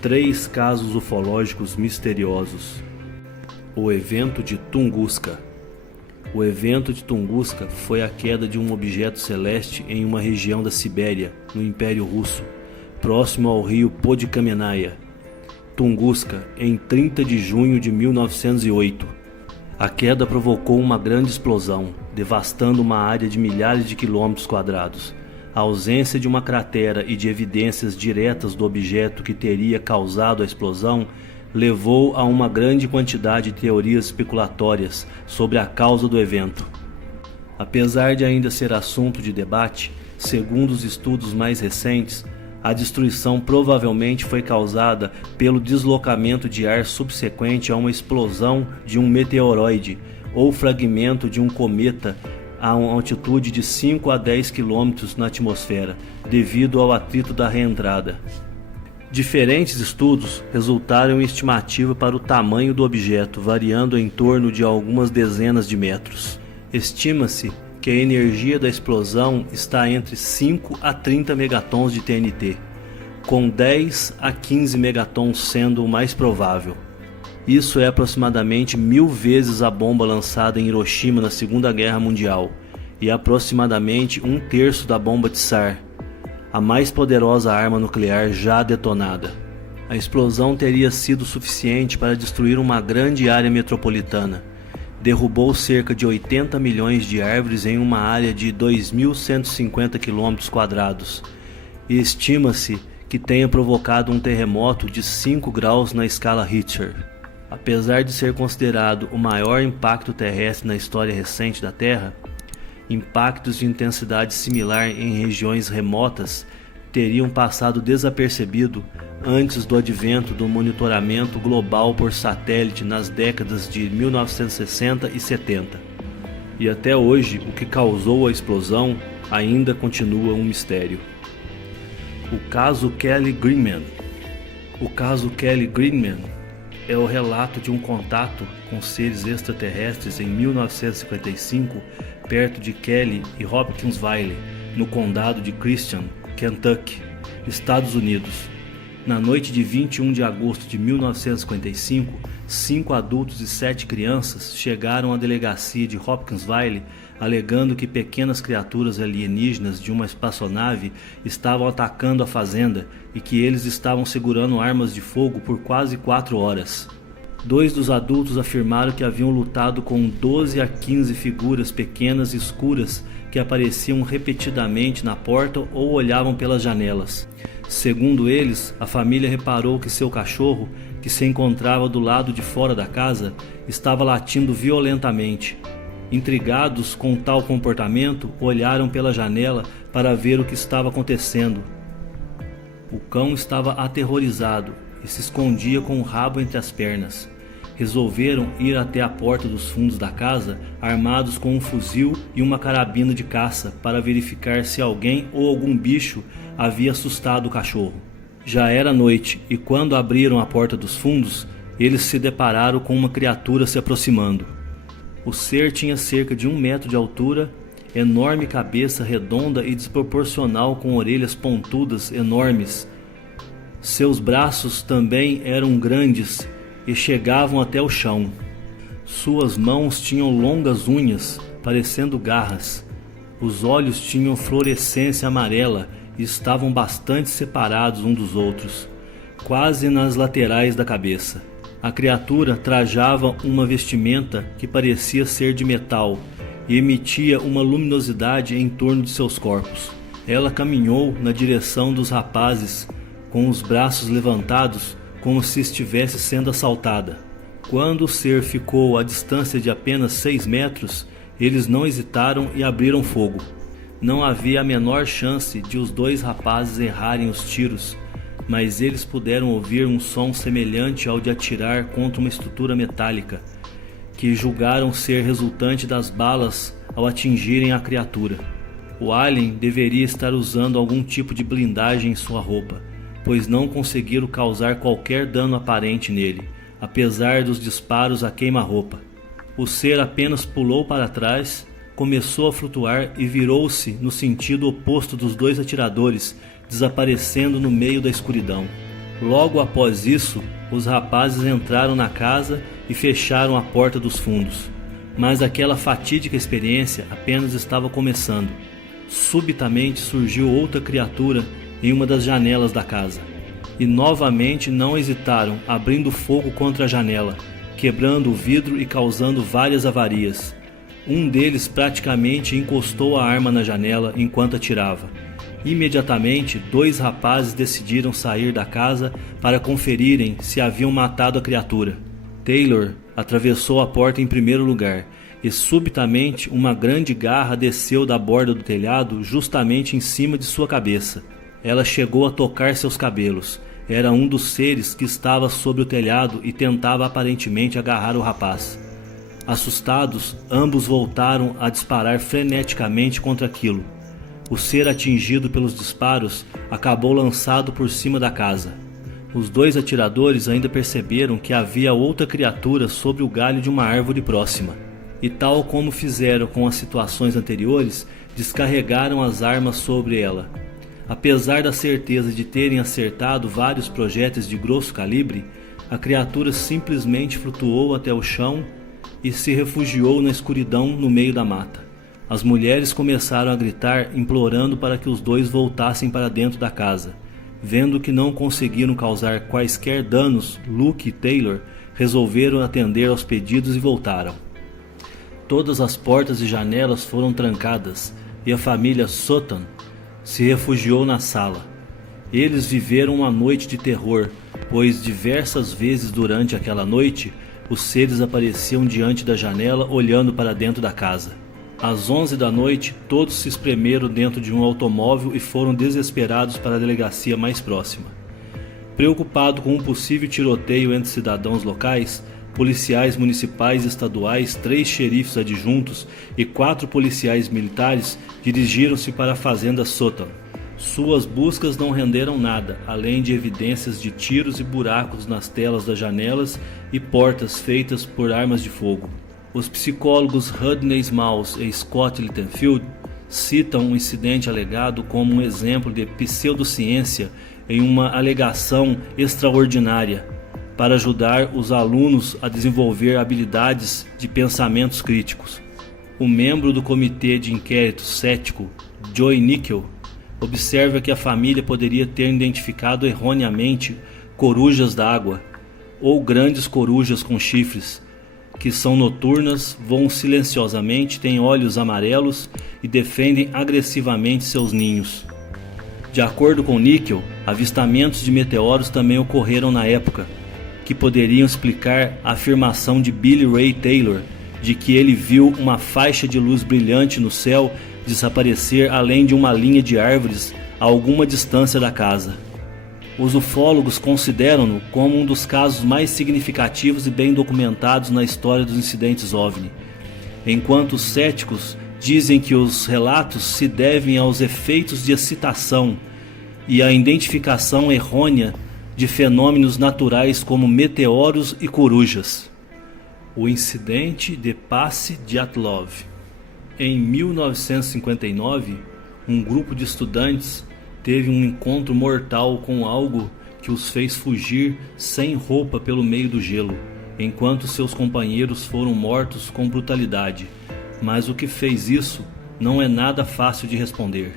Três casos ufológicos misteriosos. O evento de Tunguska. O evento de Tunguska foi a queda de um objeto celeste em uma região da Sibéria, no Império Russo, próximo ao rio Podkamennaya. Tunguska, em 30 de junho de 1908. A queda provocou uma grande explosão, devastando uma área de milhares de quilômetros quadrados. A ausência de uma cratera e de evidências diretas do objeto que teria causado a explosão levou a uma grande quantidade de teorias especulatórias sobre a causa do evento. Apesar de ainda ser assunto de debate, segundo os estudos mais recentes, a destruição provavelmente foi causada pelo deslocamento de ar subsequente a uma explosão de um meteoroide ou fragmento de um cometa a uma altitude de 5 a 10 km na atmosfera, devido ao atrito da reentrada. Diferentes estudos resultaram em estimativa para o tamanho do objeto, variando em torno de algumas dezenas de metros. Estima-se que a energia da explosão está entre 5 a 30 megatons de TNT, com 10 a 15 megatons sendo o mais provável. Isso é aproximadamente 1000 vezes a bomba lançada em Hiroshima na Segunda Guerra Mundial e aproximadamente 1/3 da bomba de Tsar, a mais poderosa arma nuclear já detonada. A explosão teria sido suficiente para destruir uma grande área metropolitana. Derrubou cerca de 80 milhões de árvores em uma área de 2.150 km², e estima-se que tenha provocado um terremoto de 5 graus na escala Richter. Apesar de ser considerado o maior impacto terrestre na história recente da Terra, impactos de intensidade similar em regiões remotas teriam passado desapercebido antes do advento do monitoramento global por satélite nas décadas de 1960 e 70. E até hoje, o que causou a explosão ainda continua um mistério. O caso Kelly Greenman. O caso Kelly Greenman é o relato de um contato com seres extraterrestres em 1955, perto de Kelly e Hopkinsville, no condado de Christian, Kentucky, Estados Unidos. Na noite de 21 de agosto de 1955, 5 adultos e 7 crianças chegaram à delegacia de Hopkinsville alegando que pequenas criaturas alienígenas de uma espaçonave estavam atacando a fazenda e que eles estavam segurando armas de fogo por quase 4 horas. 2 dos adultos afirmaram que haviam lutado com 12 a 15 figuras pequenas e escuras que apareciam repetidamente na porta ou olhavam pelas janelas. Segundo eles, a família reparou que seu cachorro, que se encontrava do lado de fora da casa, estava latindo violentamente. Intrigados com tal comportamento, olharam pela janela para ver o que estava acontecendo. O cão estava aterrorizado e se escondia com o rabo entre as pernas. Resolveram ir até a porta dos fundos da casa, armados com um fuzil e uma carabina de caça, para verificar se alguém ou algum bicho havia assustado o cachorro. Já era noite e quando abriram a porta dos fundos, eles se depararam com uma criatura se aproximando. O ser tinha cerca de 1 metro de altura, enorme cabeça redonda e desproporcional com orelhas pontudas enormes. Seus braços também eram grandes e chegavam até o chão. Suas mãos tinham longas unhas, parecendo garras. Os olhos tinham fluorescência amarela e estavam bastante separados uns dos outros, quase nas laterais da cabeça. A criatura trajava uma vestimenta que parecia ser de metal e emitia uma luminosidade em torno de seus corpos. Ela caminhou na direção dos rapazes, com os braços levantados, como se estivesse sendo assaltada. Quando o ser ficou à distância de apenas 6 metros, eles não hesitaram e abriram fogo. Não havia a menor chance de os 2 rapazes errarem os tiros, mas eles puderam ouvir um som semelhante ao de atirar contra uma estrutura metálica, que julgaram ser resultante das balas ao atingirem a criatura. O alien deveria estar usando algum tipo de blindagem em sua roupa, pois não conseguiram causar qualquer dano aparente nele, apesar dos disparos a queima-roupa. O ser apenas pulou para trás, começou a flutuar e virou-se no sentido oposto dos 2 atiradores, desaparecendo no meio da escuridão. Logo após isso, os rapazes entraram na casa e fecharam a porta dos fundos. Mas aquela fatídica experiência apenas estava começando. Subitamente surgiu outra criatura em uma das janelas da casa. E novamente não hesitaram, abrindo fogo contra a janela, quebrando o vidro e causando várias avarias. Um deles praticamente encostou a arma na janela enquanto atirava. Imediatamente, 2 rapazes decidiram sair da casa para conferirem se haviam matado a criatura. Taylor atravessou a porta em primeiro lugar e subitamente uma grande garra desceu da borda do telhado justamente em cima de sua cabeça. Ela chegou a tocar seus cabelos. Era um dos seres que estava sobre o telhado e tentava aparentemente agarrar o rapaz. Assustados, ambos voltaram a disparar freneticamente contra aquilo. O ser atingido pelos disparos acabou lançado por cima da casa. Os 2 atiradores ainda perceberam que havia outra criatura sobre o galho de uma árvore próxima. E tal como fizeram com as situações anteriores, descarregaram as armas sobre ela. Apesar da certeza de terem acertado vários projéteis de grosso calibre, a criatura simplesmente flutuou até o chão e se refugiou na escuridão no meio da mata. As mulheres começaram a gritar, implorando para que os 2 voltassem para dentro da casa. Vendo que não conseguiram causar quaisquer danos, Luke e Taylor resolveram atender aos pedidos e voltaram. Todas as portas e janelas foram trancadas e a família Sutton se refugiou na sala. Eles viveram uma noite de terror, pois diversas vezes durante aquela noite, os seres apareciam diante da janela olhando para dentro da casa. Às 11 da noite, todos se espremeram dentro de um automóvel e foram desesperados para a delegacia mais próxima. Preocupado com um possível tiroteio entre cidadãos locais, policiais municipais e estaduais, 3 xerifes adjuntos e 4 policiais militares dirigiram-se para a fazenda Sutton. Suas buscas não renderam nada, além de evidências de tiros e buracos nas telas das janelas e portas feitas por armas de fogo. Os psicólogos Rodney Smalls e Scott Littlefield citam o incidente alegado como um exemplo de pseudociência em uma alegação extraordinária para ajudar os alunos a desenvolver habilidades de pensamentos críticos. O membro do comitê de inquérito cético, Joey Nickel, observa que a família poderia ter identificado erroneamente corujas d'água ou grandes corujas com chifres, que são noturnas, voam silenciosamente, têm olhos amarelos e defendem agressivamente seus ninhos. De acordo com Nickel, avistamentos de meteoros também ocorreram na época, que poderiam explicar a afirmação de Billy Ray Taylor de que ele viu uma faixa de luz brilhante no céu desaparecer além de uma linha de árvores a alguma distância da casa. Os ufólogos consideram-no como um dos casos mais significativos e bem documentados na história dos incidentes OVNI, enquanto os céticos dizem que os relatos se devem aos efeitos de excitação e à identificação errônea de fenômenos naturais como meteoros e corujas. O incidente de Passe Dyatlov. Em 1959, um grupo de estudantes teve um encontro mortal com algo que os fez fugir sem roupa pelo meio do gelo, enquanto seus companheiros foram mortos com brutalidade. Mas o que fez isso não é nada fácil de responder.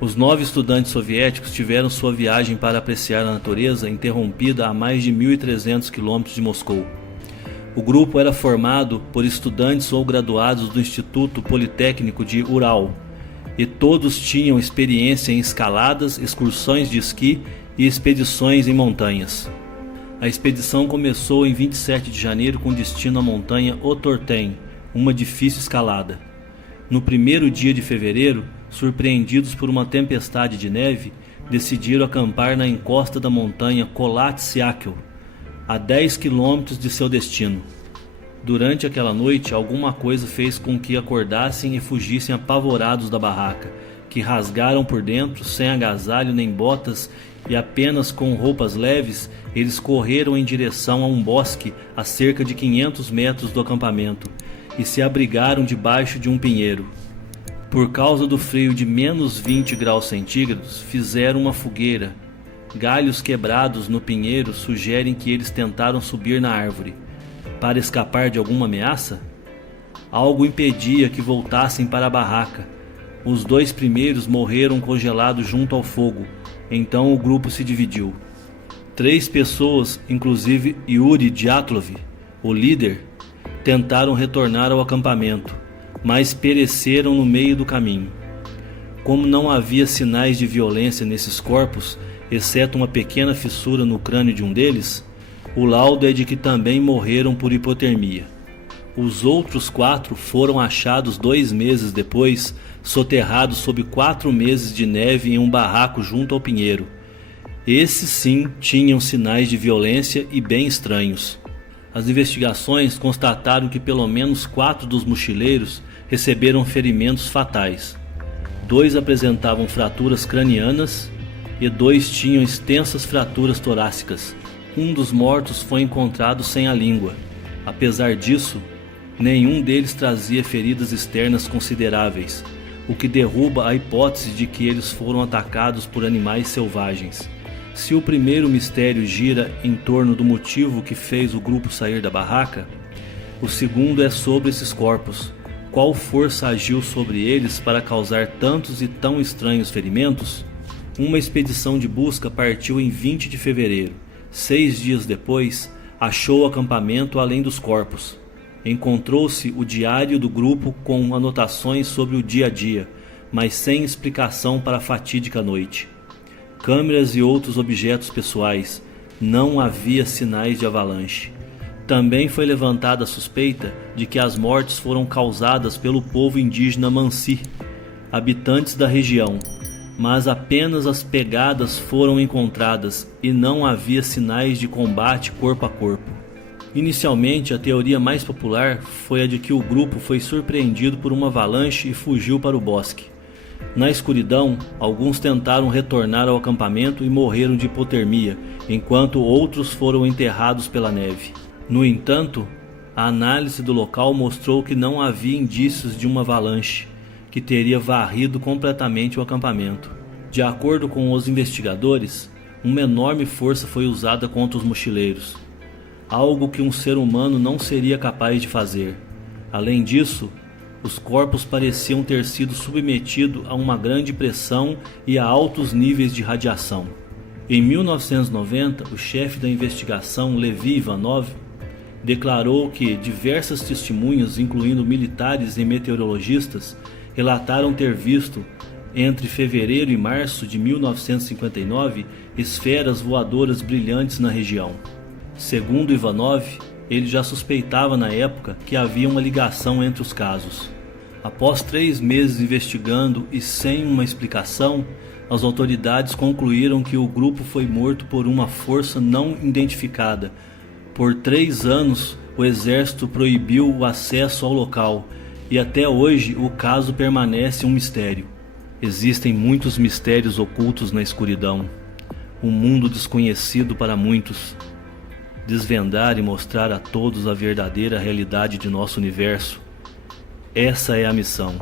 Os 9 estudantes soviéticos tiveram sua viagem para apreciar a natureza interrompida a mais de 1.300 quilômetros de Moscou. O grupo era formado por estudantes ou graduados do Instituto Politécnico de Ural, e todos tinham experiência em escaladas, excursões de esqui e expedições em montanhas. A expedição começou em 27 de janeiro com destino à montanha Otorten, uma difícil escalada. No primeiro dia de fevereiro, surpreendidos por uma tempestade de neve, decidiram acampar na encosta da montanha Kholat-Syakhl, a 10 quilômetros de seu destino. Durante aquela noite, alguma coisa fez com que acordassem e fugissem apavorados da barraca, que rasgaram por dentro, sem agasalho nem botas e apenas com roupas leves. Eles correram em direção a um bosque a cerca de 500 metros do acampamento e se abrigaram debaixo de um pinheiro. Por causa do frio de menos 20 graus centígrados, fizeram uma fogueira, Galhos quebrados no pinheiro sugerem que eles tentaram subir na árvore para escapar de alguma ameaça? Algo impedia que voltassem para a barraca. Os 2 primeiros morreram congelados junto ao fogo, então o grupo se dividiu. 3 pessoas, inclusive Yuri Dyatlov, o líder, tentaram retornar ao acampamento, mas pereceram no meio do caminho. Como não havia sinais de violência nesses corpos, exceto uma pequena fissura no crânio de um deles, o laudo é de que também morreram por hipotermia. Os outros 4 foram achados 2 meses depois, soterrados sob 4 meses de neve em um barraco junto ao pinheiro. Esses sim tinham sinais de violência e bem estranhos. As investigações constataram que pelo menos 4 dos mochileiros receberam ferimentos fatais. 2 apresentavam fraturas cranianas e 2 tinham extensas fraturas torácicas. Um dos mortos foi encontrado sem a língua. Apesar disso, nenhum deles trazia feridas externas consideráveis, o que derruba a hipótese de que eles foram atacados por animais selvagens. Se o primeiro mistério gira em torno do motivo que fez o grupo sair da barraca, o segundo é sobre esses corpos. Qual força agiu sobre eles para causar tantos e tão estranhos ferimentos? Uma expedição de busca partiu em 20 de fevereiro. 6 dias depois, achou o acampamento além dos corpos. Encontrou-se o diário do grupo com anotações sobre o dia a dia, mas sem explicação para a fatídica noite. Câmeras e outros objetos pessoais. Não havia sinais de avalanche. Também foi levantada a suspeita de que as mortes foram causadas pelo povo indígena Mansi, habitantes da região, mas apenas as pegadas foram encontradas e não havia sinais de combate corpo a corpo. Inicialmente, a teoria mais popular foi a de que o grupo foi surpreendido por uma avalanche e fugiu para o bosque. Na escuridão, alguns tentaram retornar ao acampamento e morreram de hipotermia, enquanto outros foram enterrados pela neve. No entanto, a análise do local mostrou que não havia indícios de uma avalanche, que teria varrido completamente o acampamento. De acordo com os investigadores, uma enorme força foi usada contra os mochileiros, algo que um ser humano não seria capaz de fazer. Além disso, os corpos pareciam ter sido submetidos a uma grande pressão e a altos níveis de radiação. Em 1990, o chefe da investigação, Levi Ivanov, declarou que diversas testemunhas, incluindo militares e meteorologistas, relataram ter visto, entre fevereiro e março de 1959, esferas voadoras brilhantes na região. Segundo Ivanov, ele já suspeitava na época que havia uma ligação entre os casos. Após 3 meses investigando e sem uma explicação, as autoridades concluíram que o grupo foi morto por uma força não identificada. Por 3 anos, o exército proibiu o acesso ao local e até hoje o caso permanece um mistério. Existem muitos mistérios ocultos na escuridão, um mundo desconhecido para muitos. Desvendar e mostrar a todos a verdadeira realidade de nosso universo. Essa é a missão.